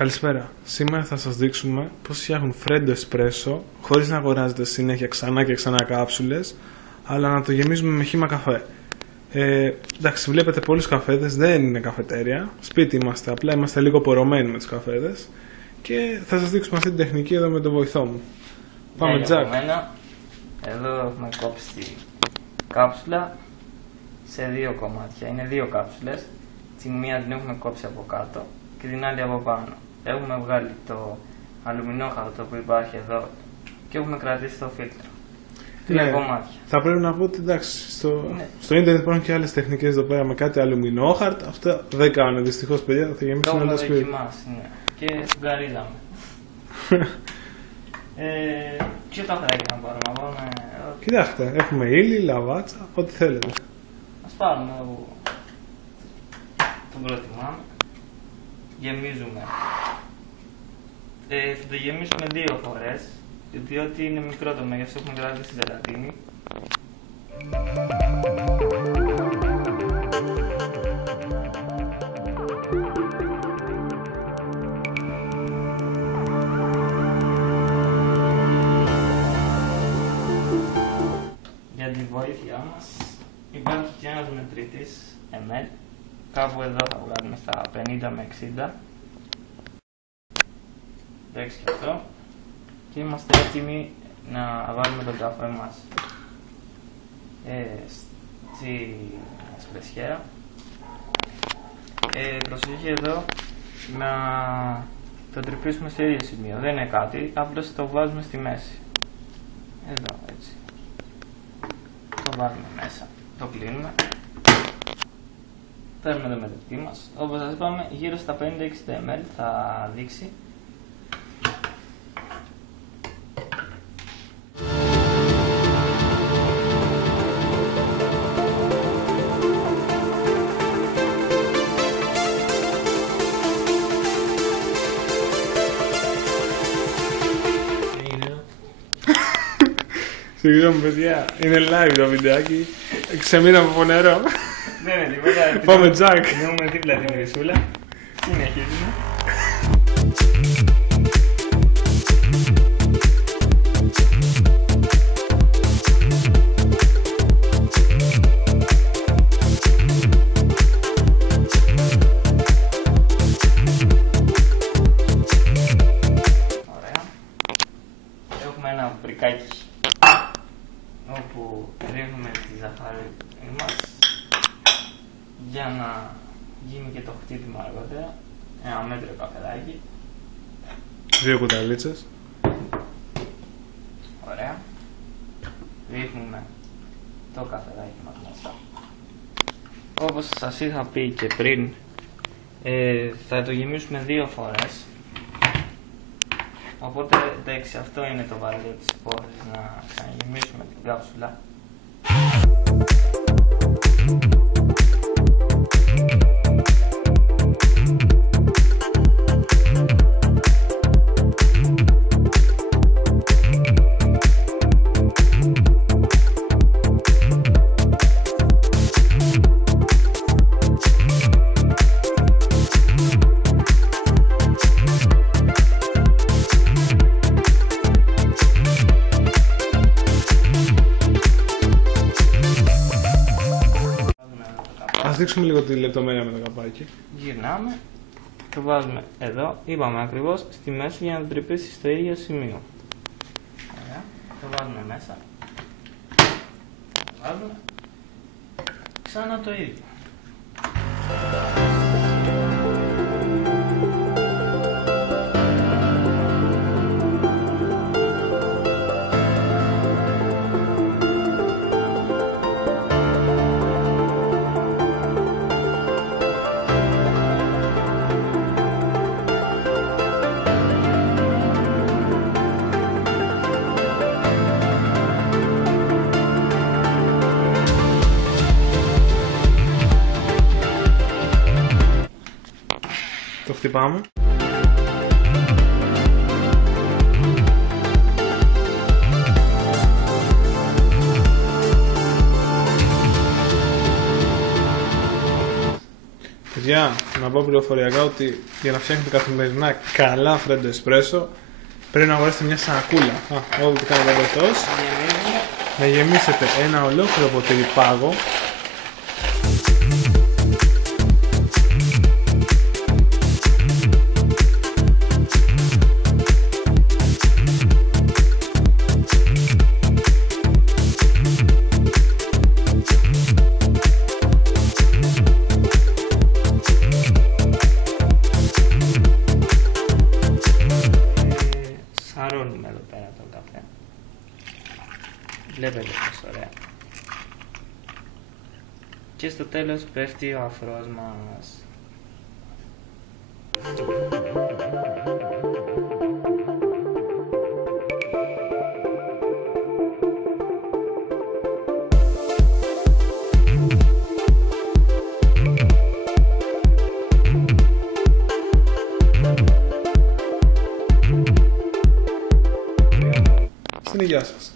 Καλησπέρα. Σήμερα θα σας δείξουμε πώς φτιάχνουν φρέντο εσπρέσο χωρίς να αγοράζετε συνέχεια ξανά και ξανά κάψουλες, αλλά να το γεμίζουμε με χύμα καφέ. Εντάξει, βλέπετε πολλούς καφέδες, δεν είναι καφετέρια. Σπίτι είμαστε, απλά είμαστε λίγο πορωμένοι με τους καφέδες και θα σας δείξουμε αυτή την τεχνική εδώ με τον βοηθό μου. Πάμε, Τζακ. Εδώ έχουμε κόψει τη κάψουλα σε δύο κομμάτια. Είναι δύο κάψουλες. Την μία την έχουμε κόψει από κάτω και την άλλη από πάνω. Έχουμε βγάλει το αλουμινόχαρτο που υπάρχει εδώ και έχουμε κρατήσει το φίλτρο. Τρία κομμάτια. Θα πρέπει να πω ότι εντάξει, στο ίντερνετ υπάρχουν και άλλες τεχνικές εδώ πέρα με κάτι αλουμινόχαρτο. Αυτά δεν κάνουν δυστυχώς, παιδιά. Θα γεμίσουν όλα σπίτι. Το έχουμε δοκιμάσει, ναι. Και σουγκαρίζαμε. Ποιο καφεδάκι να πάρουμε? Κοιτάξτε, έχουμε ύλη, λαβάτσα, ό,τι θέλετε. Ας πάρουμε τον προτιμάμε. Γεμίζουμε. Θα το γεμίσουμε δύο φορές, διότι είναι μικρό το μέγεθος, έχουμε κρατήσει ζελατίνη. Για τη βοήθειά μας υπάρχει και ένας μετρητής ml. Κάπου εδώ θα βγάλουμε στα 50 με 60. Εντάξει και αυτό. Και είμαστε έτοιμοι να βάλουμε τον καφέ μας στη σπρεσιέρα. Προσοχή εδώ να το τρυπήσουμε στο ίδιο σημείο. Δεν είναι κάτι, απλώς το βάζουμε στη μέση. Εδώ, έτσι. Το βάλουμε μέσα, το κλείνουμε. Παίρνουμε το μετρητή μας. Όπως σας είπαμε, γύρω στα 50-60 ml θα δείξει. Συγγνώμη παιδιά, είναι live το βιντεάκι. Ξεμείναμε από νερό. Δεν είναι τίποτα. Πάμε, Τζακ. Έχουμε δίπλα την βρυσούλα. Συνεχίζουμε. Ωραία. Έχουμε ένα βρικάκι όπου ρίχνουμε τη ζαχαρή μας για να γίνει και το χτύπημα αργότερα. Ένα μέτριο καφεδάκι. 2 κουταλίτσες. Ωραία. Ρίχνουμε το καφεδάκι μας μέσα. Όπως σας είχα πει και πριν, θα το γεμίσουμε δύο φορές. Οπότε εντάξει, αυτό είναι το βαρύ της υπόθεσης, να ξαναγεμίσουμε την κάψουλα. Ας δείξουμε λίγο τη λεπτομέρεια με το καπάκι. Γυρνάμε, το βάζουμε εδώ, είπαμε ακριβώς, στη μέση για να το τρυπήσει στο ίδιο σημείο. Ωραία, το βάζουμε μέσα. Το βάζουμε. Ξανά το ίδιο. Το χτυπάμε. παιδιά, να πω πληροφοριακά ότι για να φτιάχνετε καθημερινά καλά φρέντο εσπρέσο πρέπει να αγοράσετε μια σακούλα. Εγώ τι κάνω εδώ, να γεμίσετε ένα ολόκληρο ποτήρι πάγο. Σαρώνουμε εδώ πέρα τον καφέ. Βλέπετε πως ωραία. Και στο τέλος πέφτει ο αφρός μας. Στην υγεία σας.